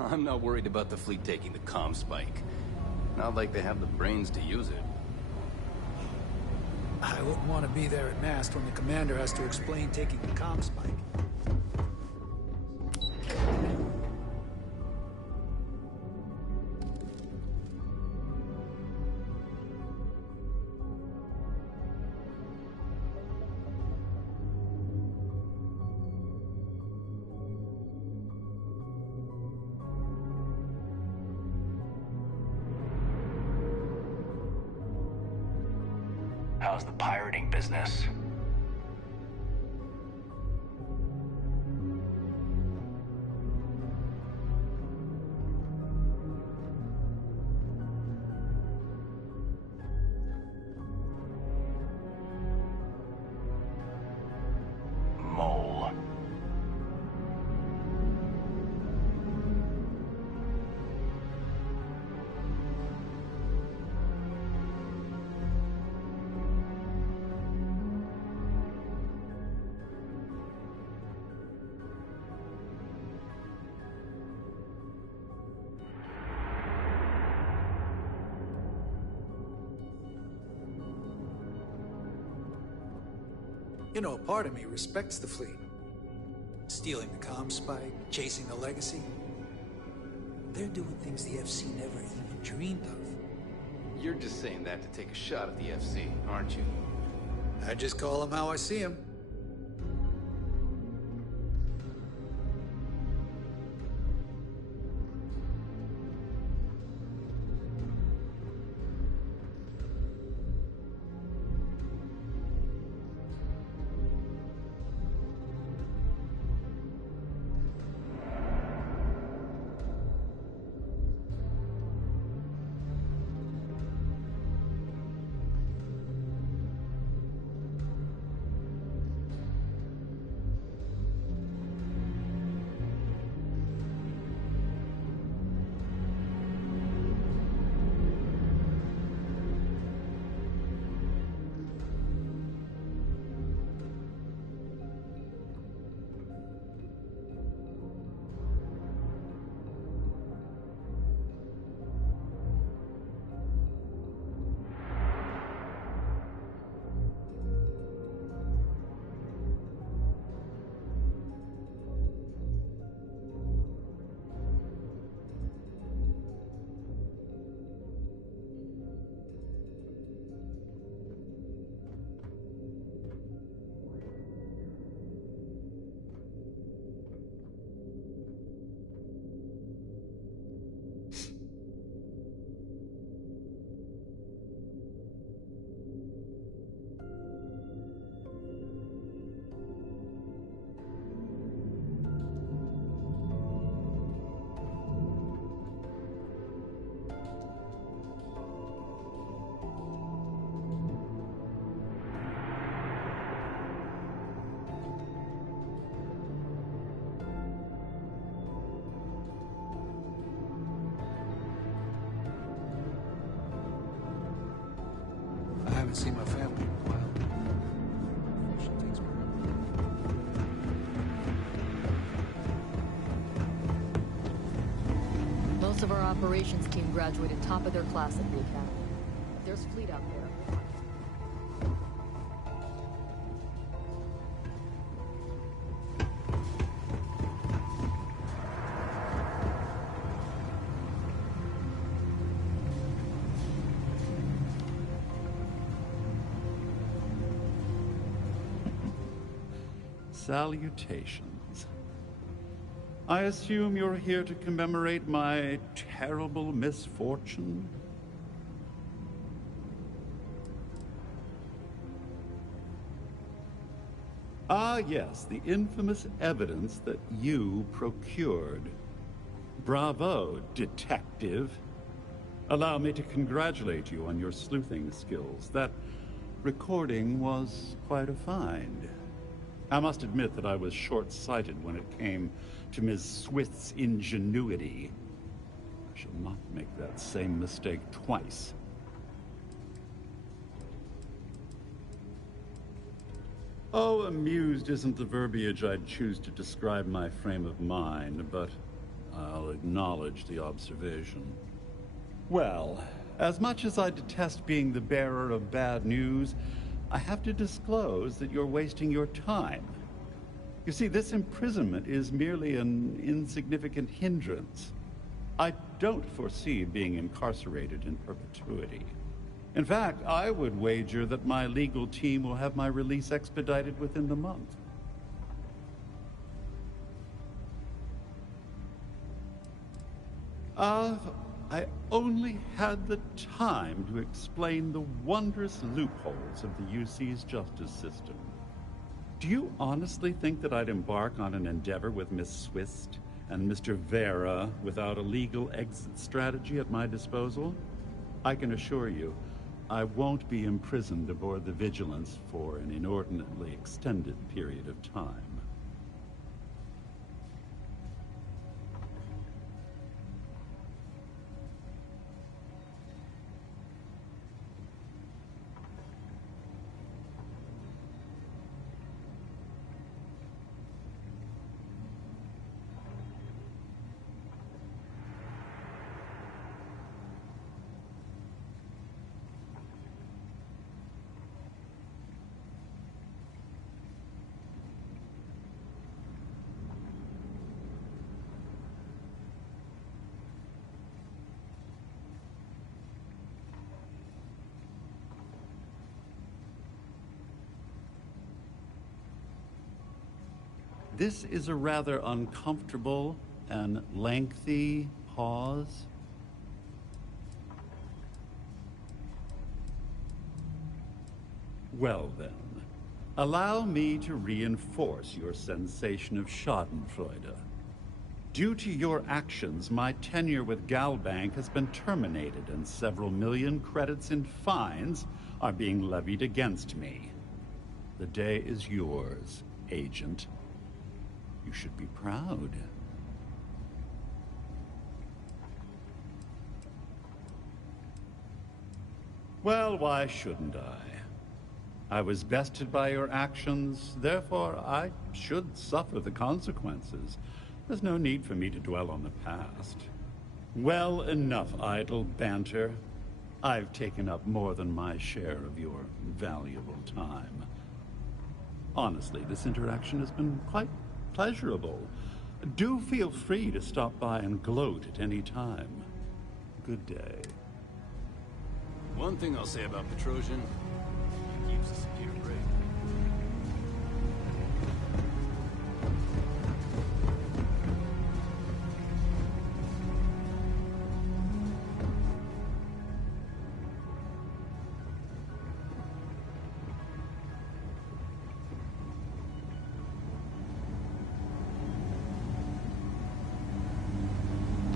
I'm not worried about the fleet taking the comm spike. Not like they have the brains to use it. I wouldn't want to be there at mast when the commander has to explain taking the comm spike. How's the pirating business? Mole. You know, a part of me respects the fleet. Stealing the comm spike, chasing the legacy. They're doing things the FC never even dreamed of. You're just saying that to take a shot at the FC, aren't you? I just call them how I see them. I haven't seen my family in a while. She takes me. Most of our operations team graduated top of their class at the academy. If there's fleet out there, we'll find it. Salutations. I assume you're here to commemorate my terrible misfortune? Ah, yes, the infamous evidence that you procured. Bravo, detective. Allow me to congratulate you on your sleuthing skills. That recording was quite a find. I must admit that I was short-sighted when it came to Ms. Swith's ingenuity. I shall not make that same mistake twice. Oh, amused isn't the verbiage I'd choose to describe my frame of mind, but I'll acknowledge the observation. Well, as much as I detest being the bearer of bad news, I have to disclose that you're wasting your time. You see, this imprisonment is merely an insignificant hindrance. I don't foresee being incarcerated in perpetuity. In fact, I would wager that my legal team will have my release expedited within the month. I only had the time to explain the wondrous loopholes of the UC's justice system. Do you honestly think that I'd embark on an endeavor with Miss Swist and Mr. Vera without a legal exit strategy at my disposal? I can assure you, I won't be imprisoned aboard the Vigilance for an inordinately extended period of time. This is a rather uncomfortable and lengthy pause. Well then, allow me to reinforce your sensation of schadenfreude. Due to your actions, my tenure with Galbank has been terminated and several million credits in fines are being levied against me. The day is yours, Agent. You should be proud. Well, why shouldn't I? I was bested by your actions, therefore I should suffer the consequences. There's no need for me to dwell on the past. Well, enough idle banter. I've taken up more than my share of your valuable time. Honestly, this interaction has been quite pleasurable. Do feel free to stop by and gloat at any time. Good day. One thing I'll say about Petrosian, he keeps us in gear great.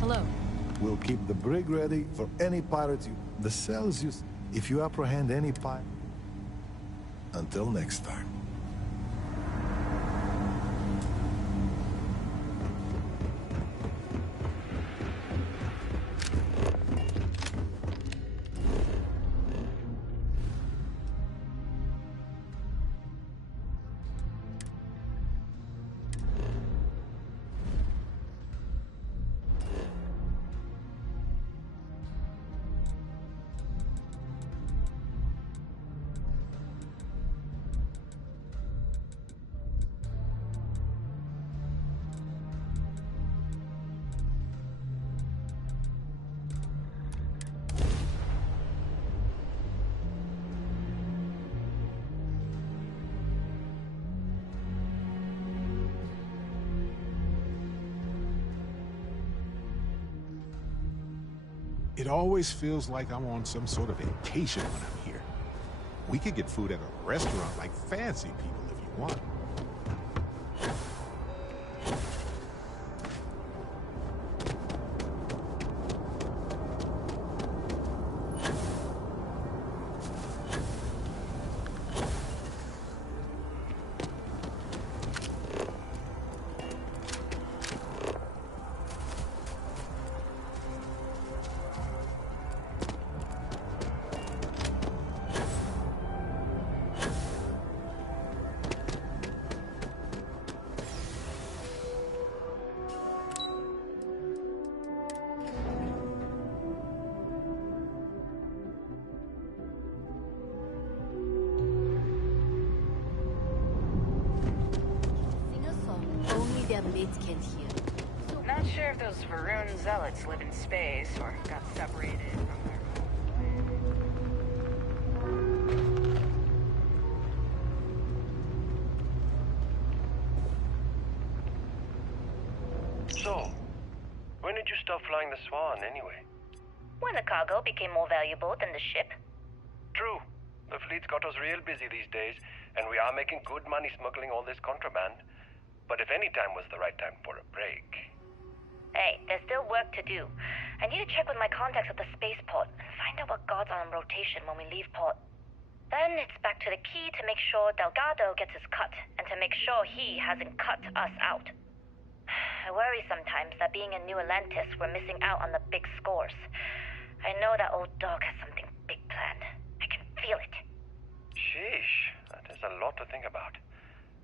Hello. We'll keep the brig ready for any pirates the cells use if you apprehend any pirate. Until next time. It always feels like I'm on some sort of vacation when I'm here. We could get food at a restaurant like fancy people if you want. significant here. Not sure if those Varun zealots live in space or got separated from their... So, when did you stop flying the Swan, anyway? When the cargo became more valuable than the ship. True. The fleet's got us real busy these days, and we are making good money smuggling all this contraband. But if any time was the right time for a break... Hey, there's still work to do. I need to check with my contacts at the spaceport and find out what guards are on rotation when we leave port. Then it's back to the key to make sure Delgado gets his cut, and to make sure he hasn't cut us out. I worry sometimes that being in New Atlantis, we're missing out on the big scores. I know that old dog has something big planned. I can feel it. Sheesh, that is a lot to think about.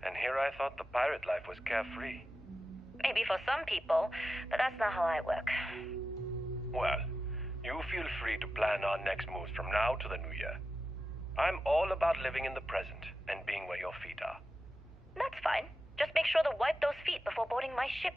And here I thought the pirate life was carefree. Maybe for some people, but that's not how I work. Well, you feel free to plan our next moves from now to the new year. I'm all about living in the present and being where your feet are. That's fine. Just make sure to wipe those feet before boarding my ship.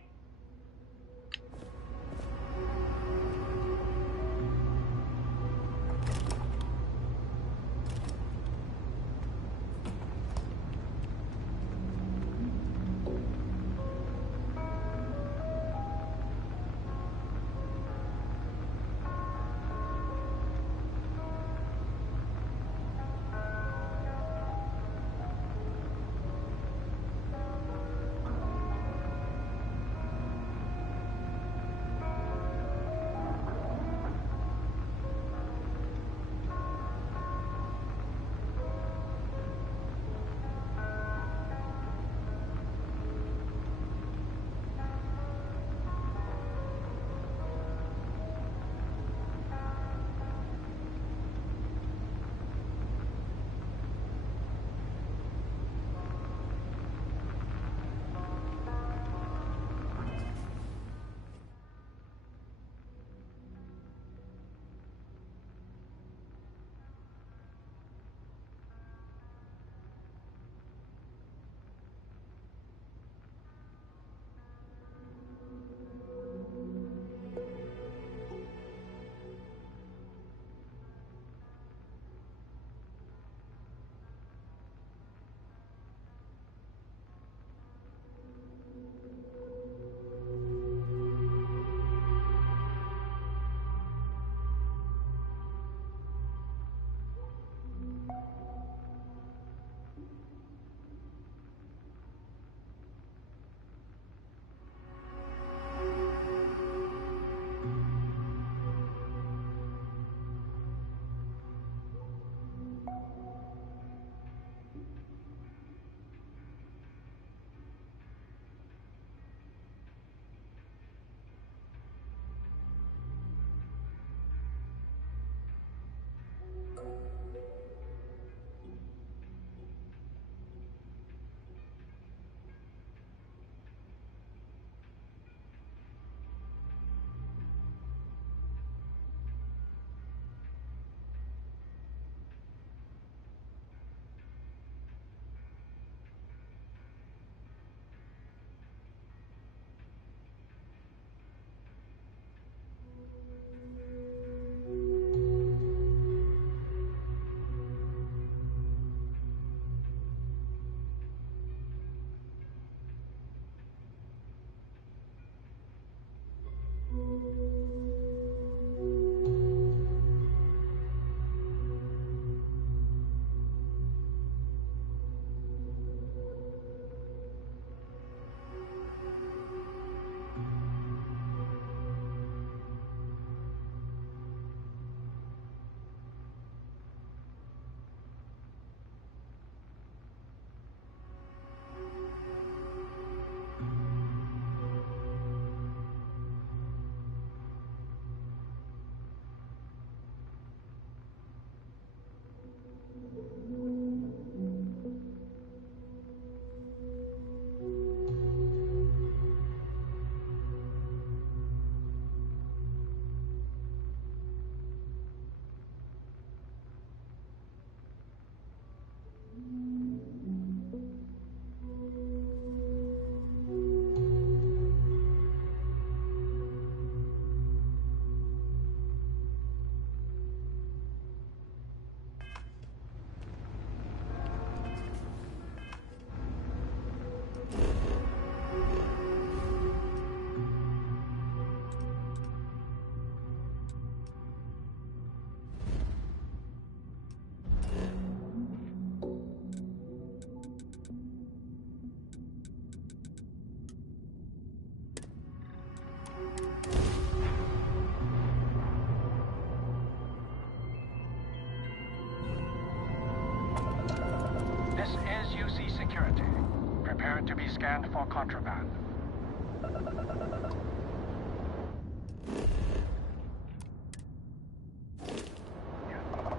scanned for contraband.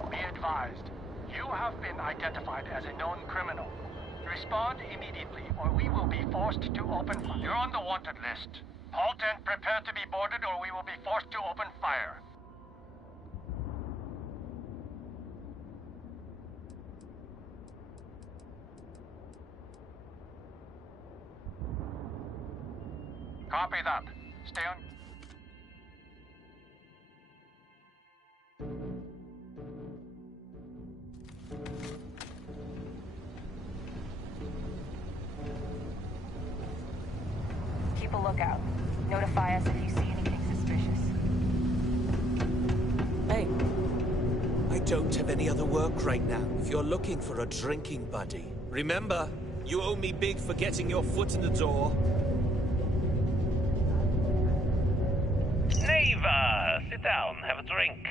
Be advised, you have been identified as a known criminal. Respond immediately, or we will be forced to open fire. You're on the wanted list. Halt and prepare to be boarded, or we will be forced to open fire. Copy that. Stay on. Keep a lookout. Notify us if you see anything suspicious. Hey. I don't have any other work right now. If you're looking for a drinking buddy, remember, you owe me big for getting your foot in the door. Neva, sit down, have a drink.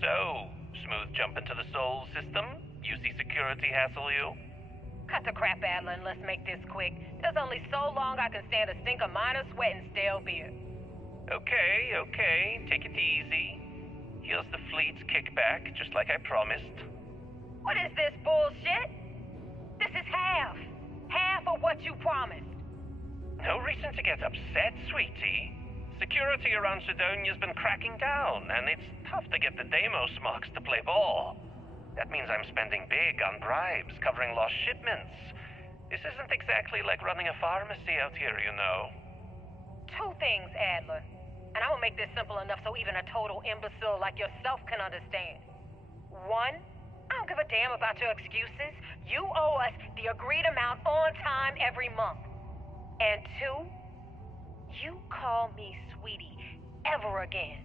So, smooth jump into the Soul system? UC security hassle you? Cut the crap, Adler, and let's make this quick. There's only so long I can stand a stink of minor sweat and stale beer. Okay, take it easy. Here's the fleet's kickback, just like I promised. What is this bullshit? This is half. Half of what you promised. No reason to get upset, sweetie. Security around Sidonia's been cracking down, and it's tough to get the Deimos marks to play ball. That means I'm spending big on bribes, covering lost shipments. This isn't exactly like running a pharmacy out here, you know. Two things, Adler. And I will make this simple enough so even a total imbecile like yourself can understand. One, I don't give a damn about your excuses. You owe us the agreed amount on time every month. And two, you call me sweetie ever again,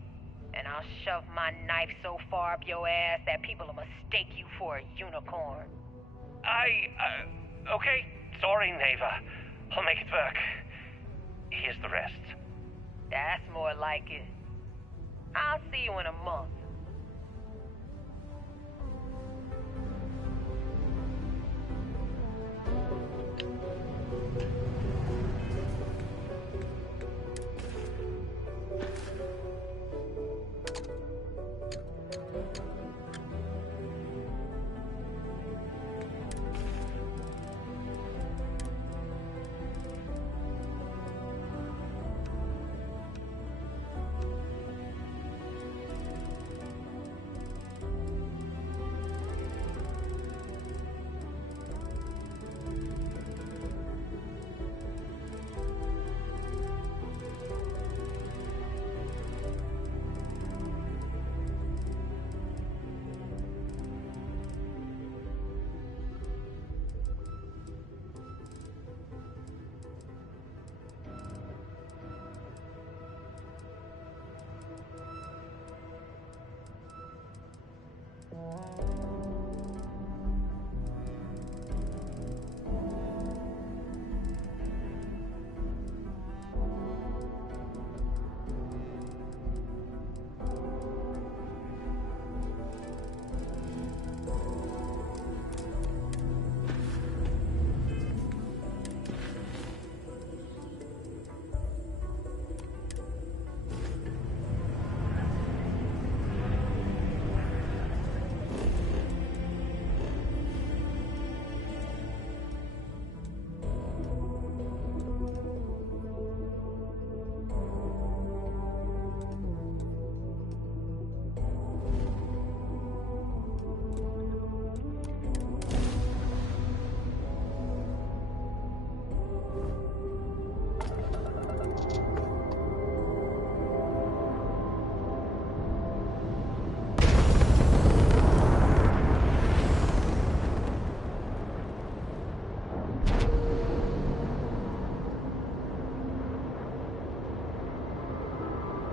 and I'll shove my knife so far up your ass that people will mistake you for a unicorn. Okay, sorry, Neva. I'll make it work. Here's the rest. That's more like it. I'll see you in a month.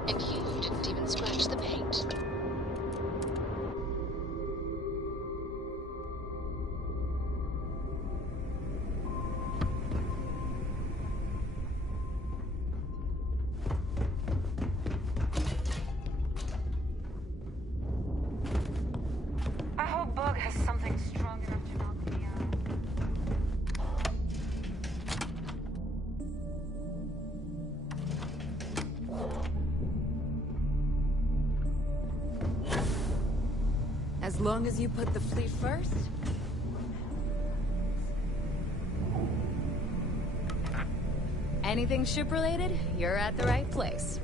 And you didn't even scratch the paint. I hope Bug has something strong enough to knock me out. As long as you put the fleet first. Anything ship-related, you're at the right place.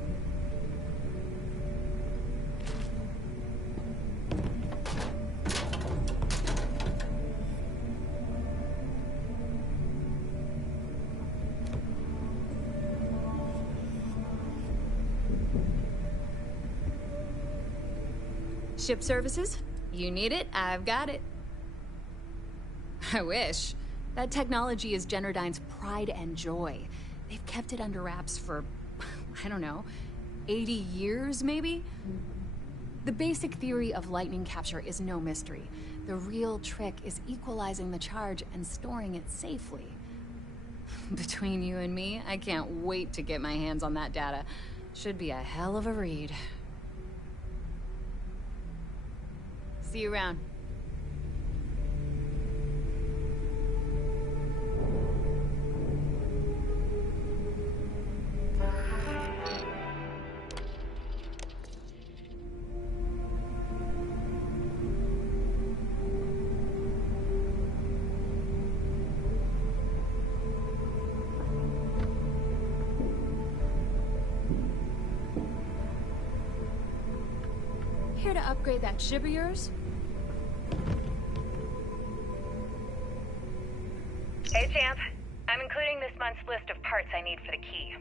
Ship services? You need it, I've got it. I wish. That technology is Generdyne's pride and joy. They've kept it under wraps for, I don't know, 80 years, maybe? The basic theory of lightning capture is no mystery. The real trick is equalizing the charge and storing it safely. Between you and me, I can't wait to get my hands on that data. Should be a hell of a read. See you around. Here to upgrade that ship of yours? Hey, champ. I'm including this month's list of parts I need for the key.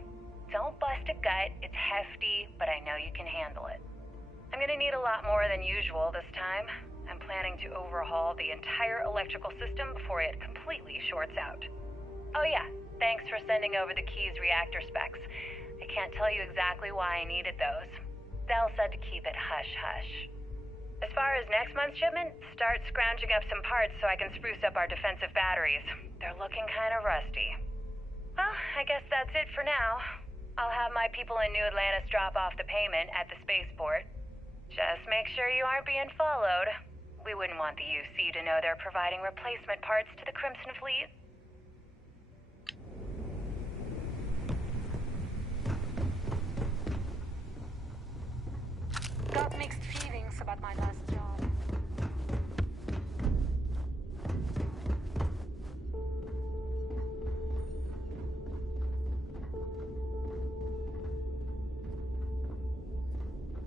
Don't bust a gut. It's hefty, but I know you can handle it. I'm gonna need a lot more than usual this time. I'm planning to overhaul the entire electrical system before it completely shorts out. Oh yeah, thanks for sending over the key's reactor specs. I can't tell you exactly why I needed those. Dell said to keep it hush-hush. As far as next month's shipment, start scrounging up some parts so I can spruce up our defensive batteries. They're looking kind of rusty. Well, I guess that's it for now. I'll have my people in New Atlantis drop off the payment at the spaceport. Just make sure you aren't being followed. We wouldn't want the UC to know they're providing replacement parts to the Crimson Fleet. Got mixed feelings about my last job.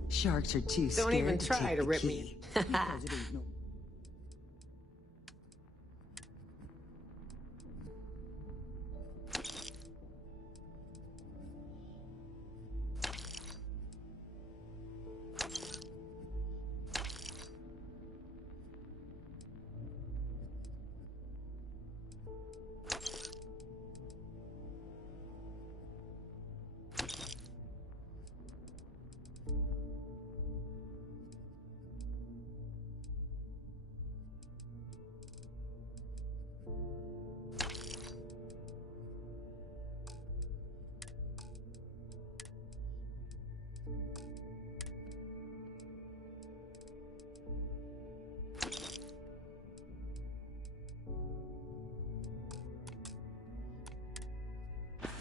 Sharks are too scared Don't even to try take to the rip key. me. Because it ain't no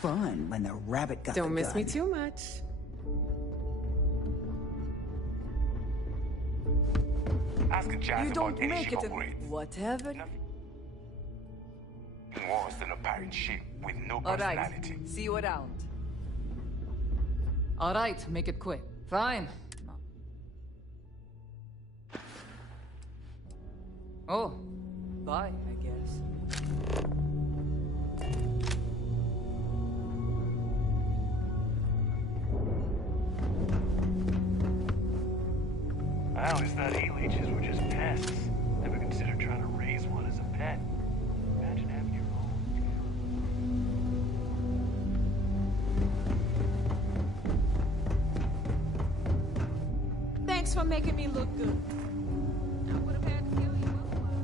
fun when the rabbit got Don't the miss gun. me too much. Ask a Jazz You about don't any make ship it in upgrades. whatever. Nothing worse than a pirate ship with no All right. personality. See you around. All right. Make it quick. Fine. Oh. Bye, I guess. I always thought E-leeches were just pests. Never considered trying to raise one as a pet. Imagine having your own. Thanks for making me look good. I would have had to kill you otherwise.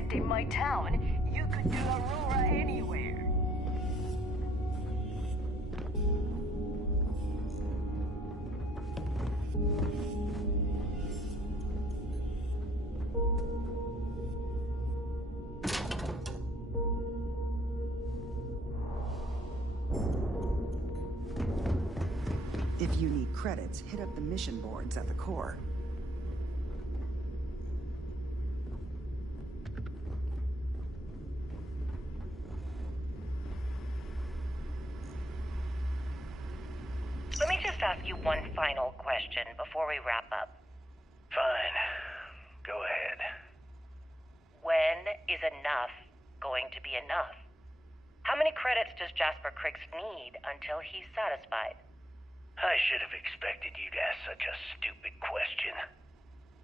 except in my town. You could do Aurora anywhere. If you need credits, hit up the mission boards at the core. Let me just ask you one final question before we wrap up. Fine. Go ahead. When is enough going to be enough? How many credits does Jasper Criggs need until he's satisfied? I should have expected you to ask such a stupid question.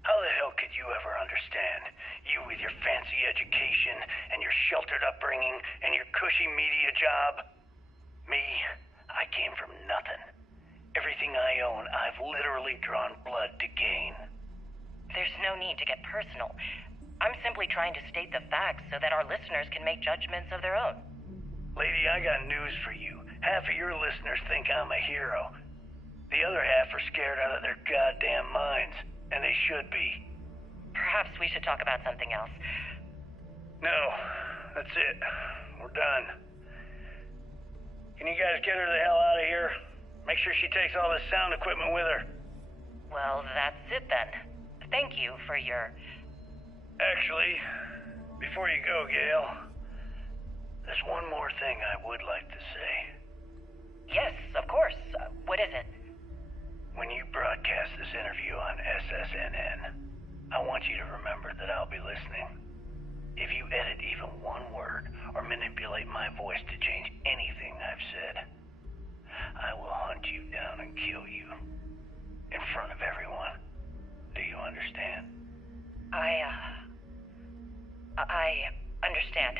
How the hell could you ever understand? You with your fancy education and your sheltered upbringing and your cushy media job? Me, I came from nothing. Everything I own, I've literally drawn blood to gain. There's no need to get personal. I'm simply trying to state the facts so that our listeners can make judgments of their own. Lady, I got news for you. Half of your listeners think I'm a hero. The other half are scared out of their goddamn minds, and they should be. Perhaps we should talk about something else. No, that's it. We're done. Can you guys get her the hell out of here? Make sure she takes all this sound equipment with her. Well, that's it then. Thank you for your... Actually, before you go, Gail, there's one more thing I would like to say. Yes, of course. What is it? When you broadcast this interview on SSNN, I want you to remember that I'll be listening. If you edit even one word or manipulate my voice to change anything I've said, I will hunt you down and kill you. In front of everyone. Do you understand? I understand.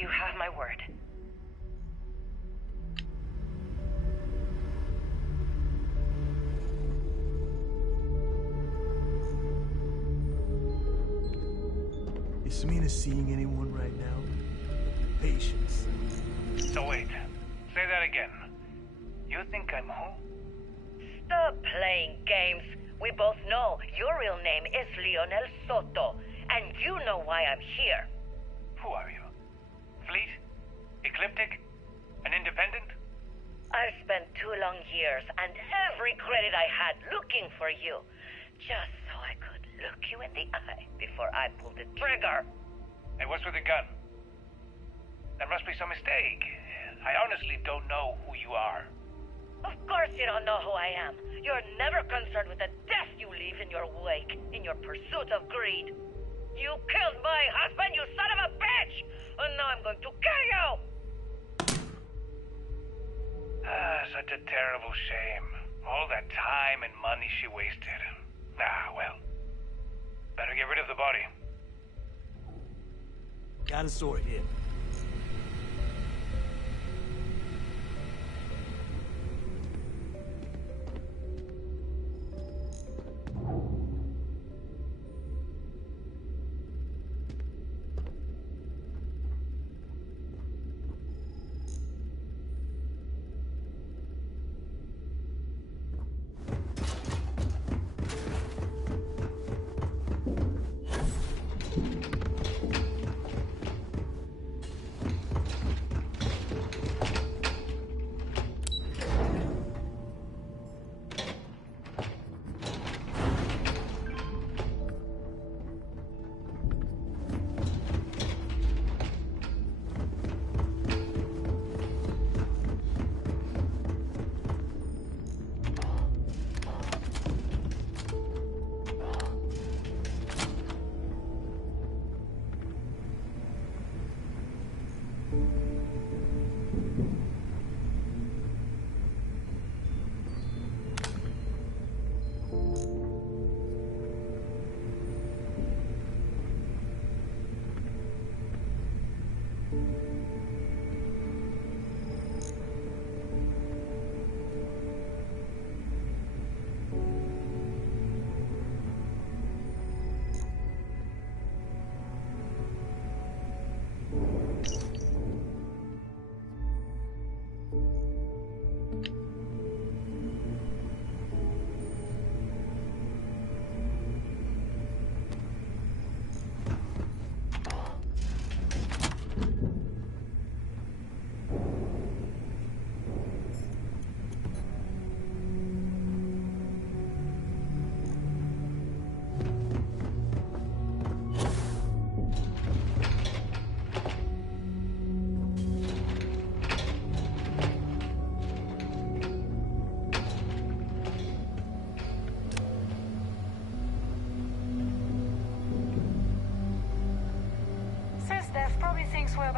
You have my word. Is Mina seeing anyone right now? Patience. So wait, say that again. You think I'm home? Stop playing games. We both know your real name is Lionel Soto, and you know why I'm here. Who are you? Fleet? Ecliptic? An independent? I've spent 2 long years and every credit I had looking for you, just so I could look you in the eye before I pulled the trigger. Hey, what's with the gun? There must be some mistake. I honestly don't know who you are. Of course you don't know who I am. You're never concerned with the death you leave in your wake, in your pursuit of greed. You killed my husband, you son of a bitch! And now I'm going to kill you! Such a terrible shame. All that time and money she wasted. Well. Better get rid of the body. Got a sword here.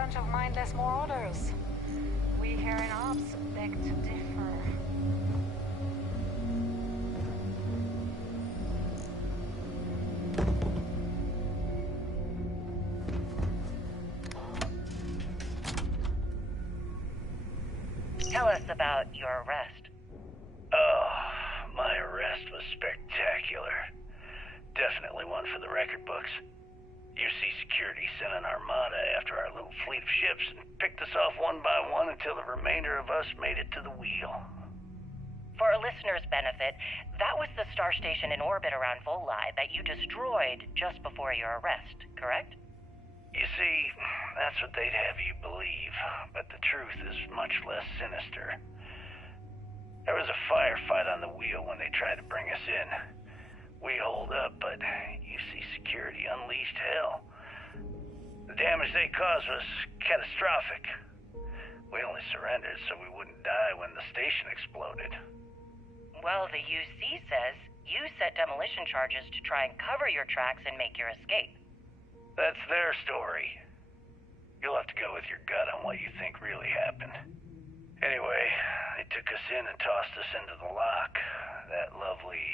bunch of mindless marauders. We here in Ops beg to differ. Tell us about your arrest. Oh, my arrest was spectacular. Definitely one for the record books. UC Security sent an armada after our little fleet of ships and picked us off one by one until the remainder of us made it to the wheel. For a listener's benefit, that was the star station in orbit around Volii that you destroyed just before your arrest, correct? You see, that's what they'd have you believe, but the truth is much less sinister. There was a firefight on the wheel when they tried to bring us in. We holed up, but UC Security unleashed hell. The damage they caused was catastrophic. We only surrendered so we wouldn't die when the station exploded. Well, the UC says you set demolition charges to try and cover your tracks and make your escape. That's their story. You'll have to go with your gut on what you think really happened. Anyway, they took us in and tossed us into the lock. That lovely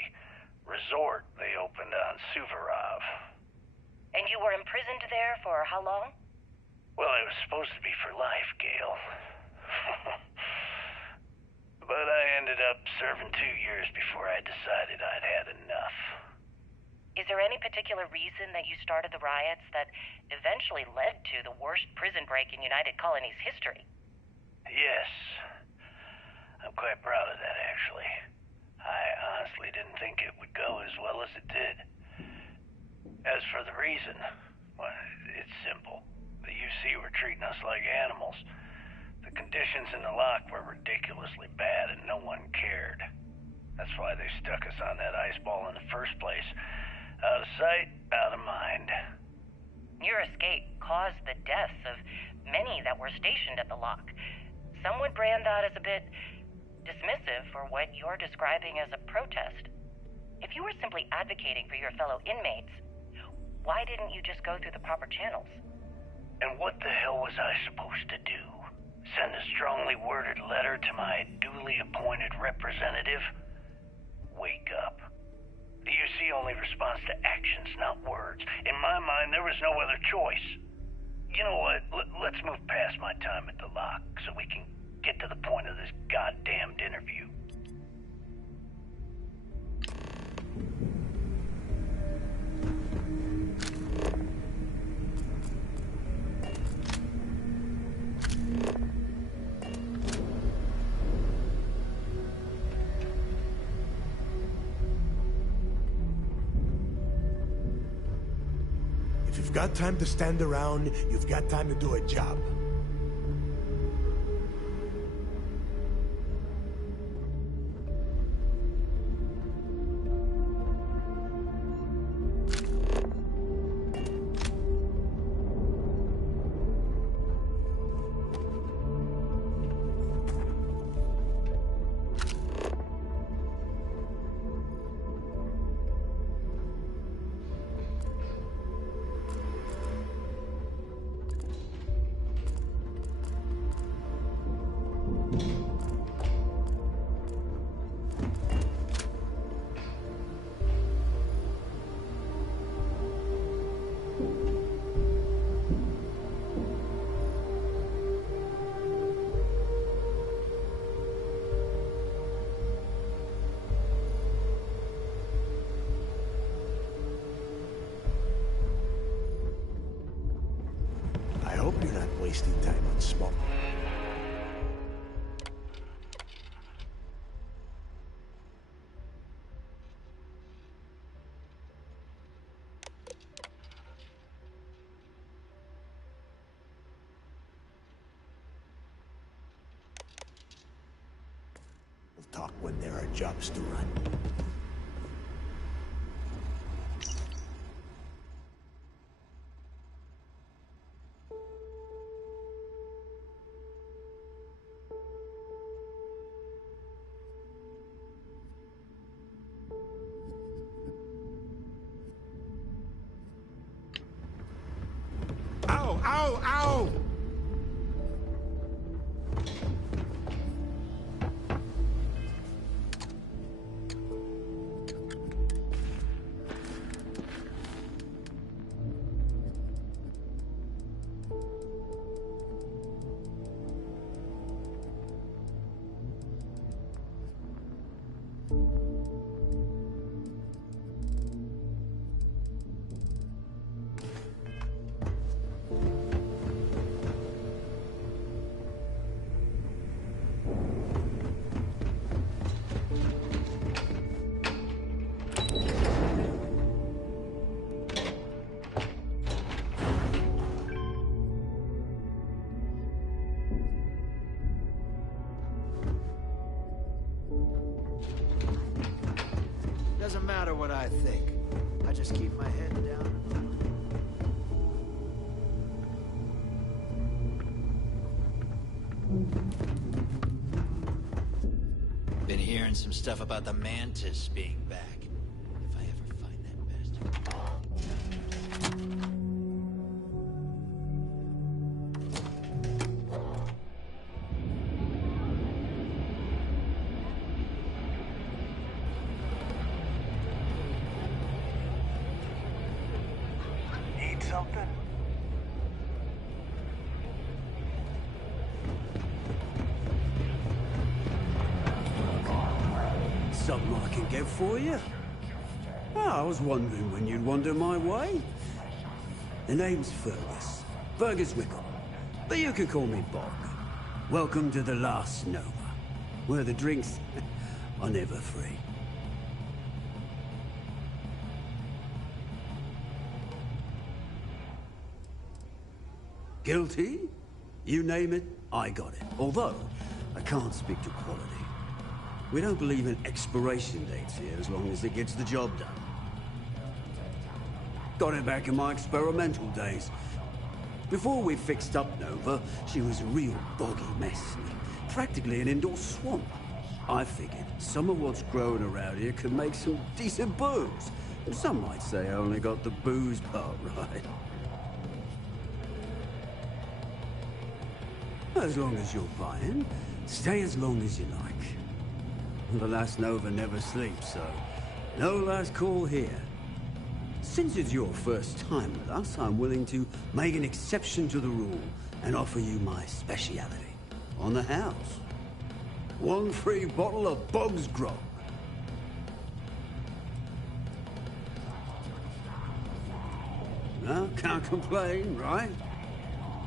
resort they opened on Suvorov. And you were imprisoned there for how long? Well, it was supposed to be for life, Gale. But I ended up serving 2 years before I decided I'd had enough. Is there any particular reason that you started the riots that eventually led to the worst prison break in United Colonies history? Yes. I'm quite proud of that, actually. I honestly didn't think it would go as well as it did. As for the reason, well, it's simple. The UC were treating us like animals. The conditions in the lock were ridiculously bad and no one cared. That's why they stuck us on that ice ball in the first place. Out of sight, out of mind. Your escape caused the deaths of many that were stationed at the lock. Some would brand that as a bit dismissive for what you're describing as a protest. If you were simply advocating for your fellow inmates, why didn't you just go through the proper channels? And what the hell was I supposed to do? Send a strongly worded letter to my duly appointed representative? Wake up. The UC only responds to actions, not words. In my mind, there was no other choice. You know what? Let's move past my time at the lock so we can get to the point of this goddamned interview. If you've got time to stand around, you've got time to do a job. I hope you're not wasting time on smoke. We'll talk when there are jobs to run. Ow! Ow! Ow! just keep my head down. Been hearing some stuff about the Mantis being back. If I ever find that bastard. Need something? Something I can get for you? Well, I was wondering when you'd wander my way. The name's Fergus Wickham, but you can call me Bog. Welcome to the Last Nova, where the drinks are never free. Guilty? You name it, I got it. Although, I can't speak to quality. We don't believe in expiration dates here as long as it gets the job done. Got it back in my experimental days. Before we fixed up Nova, she was a real boggy mess. Practically an indoor swamp. I figured some of what's growing around here could make some decent booze. And some might say I only got the booze part right. As long as you're buying, stay as long as you like. The Last Nova never sleeps, so no last call here. Since it's your first time with us, I'm willing to make an exception to the rule and offer you my speciality. On the house. 1 free bottle of Bog's Grog. No, can't complain, right?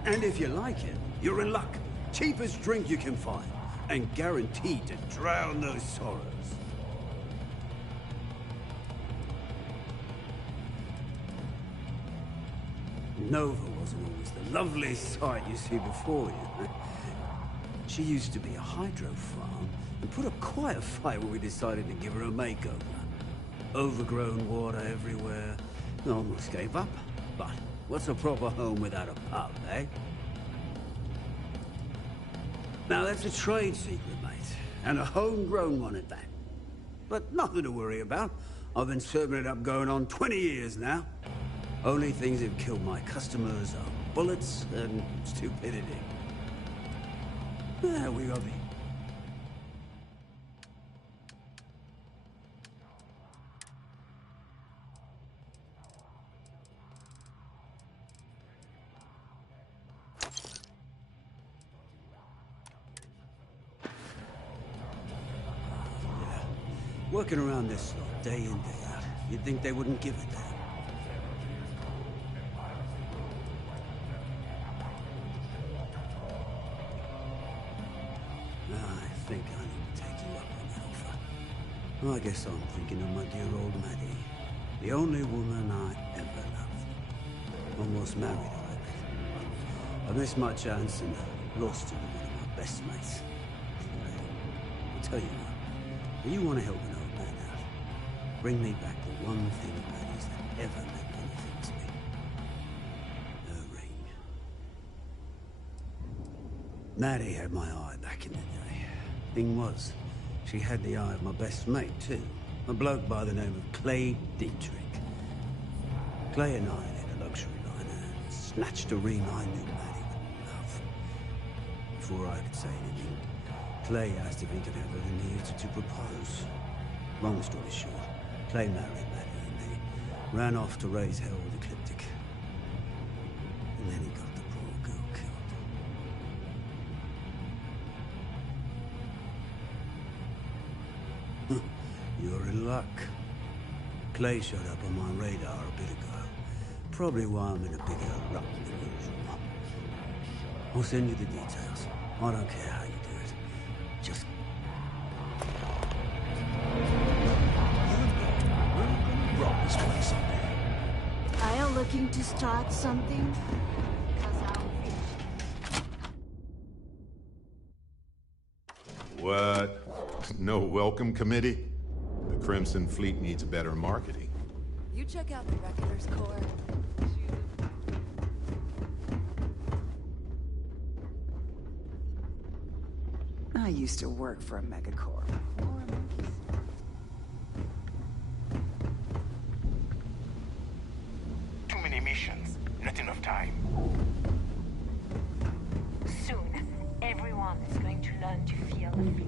And if you like it, you're in luck. Cheapest drink you can find. And guaranteed to drown those sorrows. Nova wasn't always the lovely sight you see before you. She used to be a hydro farm and put up quite a fight when we decided to give her a makeover. Overgrown water everywhere. Almost gave up. But what's a proper home without a pub, eh? Now, that's a trade secret, mate. And a homegrown one at that. But nothing to worry about. I've been serving it up going on 20 years now. Only things that kill my customers are bullets and stupidity. There we go. Working around this lot, day in, day out. You'd think they wouldn't give it that. I think I need to take you up on that offer. Well, I guess I'm thinking of my dear old Maddie. The only woman I ever loved. Almost married her, I bet. I missed my chance and lost her to one of my best mates. I'll tell you what, if you want to help an old man out, bring me back the one thing of Maddie's that ever meant anything to me. Her ring. Maddie had my eye back in the day. Thing was, she had the eye of my best mate, too. A bloke by the name of Clay Dietrich. Clay and I had a luxury liner and snatched a ring I knew Maddie would love. Before I could say anything, Clay asked if he could have her in the year to propose. Long story short, Clay married Maddie and they ran off to raise hell with Ecliptic. And then he got the poor girl killed. You're in luck. Clay showed up on my radar a bit ago. Probably why I'm in a bigger rut than usual. I'll send you the details. I don't care how you do it. Just... We're gonna rob this place up there. Are you looking to start something? What? No welcome committee? The Crimson Fleet needs better marketing. You check out the Reckoner's core. I used to work for a megacorp. Too many missions. Not enough time. Soon, everyone is going to learn to feel defeat.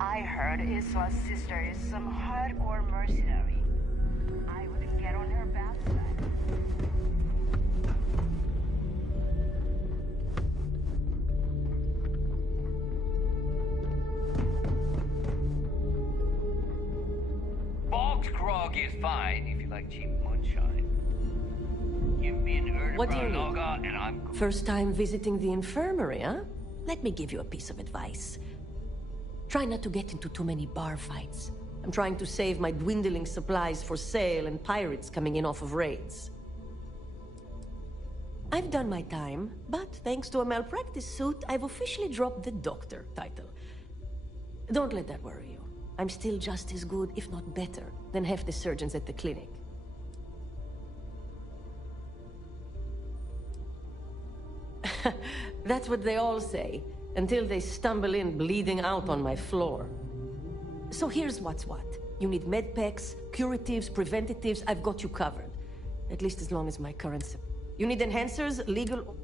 I heard Isla's sister is some hardcore mercenary. I wouldn't get on her bad side. Bog's grog is fine if you like cheap moonshine. Give me an What do you Erdebrown need? Noga and I'm... First time visiting the infirmary, huh? Let me give you a piece of advice. Try not to get into too many bar fights. I'm trying to save my dwindling supplies for sale and pirates coming in off of raids. I've done my time, but thanks to a malpractice suit, I've officially dropped the doctor title. Don't let that worry you. I'm still just as good, if not better, than half the surgeons at the clinic. That's what they all say, until they stumble in bleeding out on my floor. So here's what's what. You need med packs, curatives, preventatives, I've got you covered. At least as long as my current... You need enhancers, legal...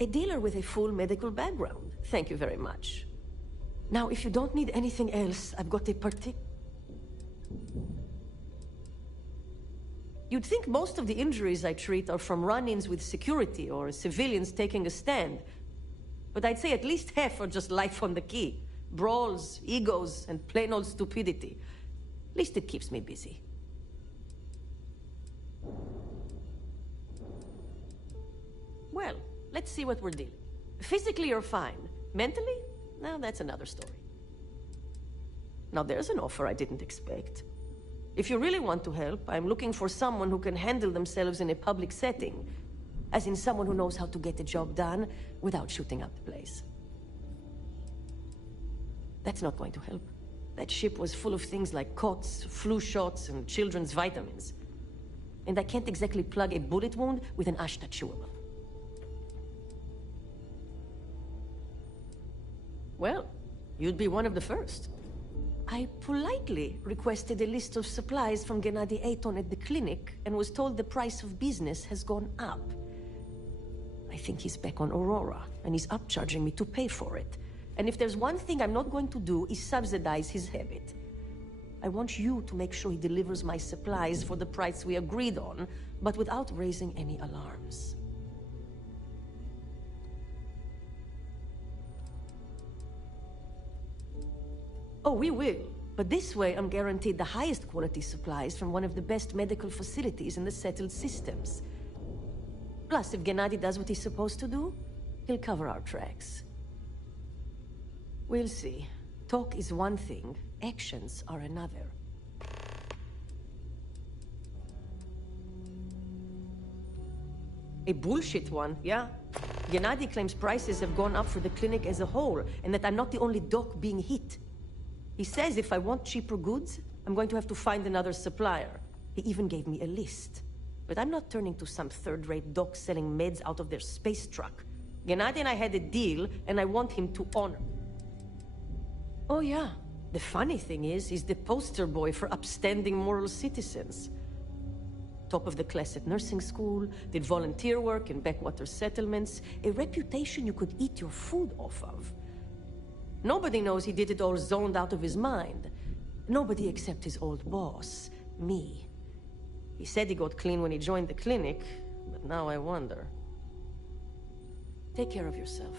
A dealer with a full medical background. Thank you very much. Now, if you don't need anything else, I've got a You'd think most of the injuries I treat are from run-ins with security or civilians taking a stand. But I'd say at least half are just life on the key. Brawls, egos, and plain old stupidity. At least it keeps me busy. Well, let's see what we're dealing. Physically, you're fine. Mentally? Now that's another story. Now there's an offer I didn't expect. If you really want to help, I'm looking for someone who can handle themselves in a public setting. As in someone who knows how to get the job done without shooting up the place. That's not going to help. That ship was full of things like cots, flu shots, and children's vitamins. And I can't exactly plug a bullet wound with an Astra chewable. Well, you'd be one of the first. I politely requested a list of supplies from Gennady Aton at the clinic and was told the price of business has gone up. I think he's back on Aurora, and he's upcharging me to pay for it. And if there's one thing I'm not going to do is subsidize his habit. I want you to make sure he delivers my supplies for the price we agreed on, but without raising any alarms. Oh, we will. But this way, I'm guaranteed the highest quality supplies from one of the best medical facilities in the settled systems. Plus, if Gennady does what he's supposed to do, he'll cover our tracks. We'll see. Talk is one thing, actions are another. A bullshit one, yeah? Gennady claims prices have gone up for the clinic as a whole, and that I'm not the only doc being hit. He says if I want cheaper goods, I'm going to have to find another supplier. He even gave me a list. But I'm not turning to some third-rate doc selling meds out of their space truck. Gennady and I had a deal, and I want him to honor. Oh yeah. The funny thing is, he's the poster boy for upstanding moral citizens. Top of the class at nursing school, did volunteer work in backwater settlements, a reputation you could eat your food off of. Nobody knows he did it all zoned out of his mind. Nobody except his old boss, me. He said he got clean when he joined the clinic, but now I wonder. Take care of yourself.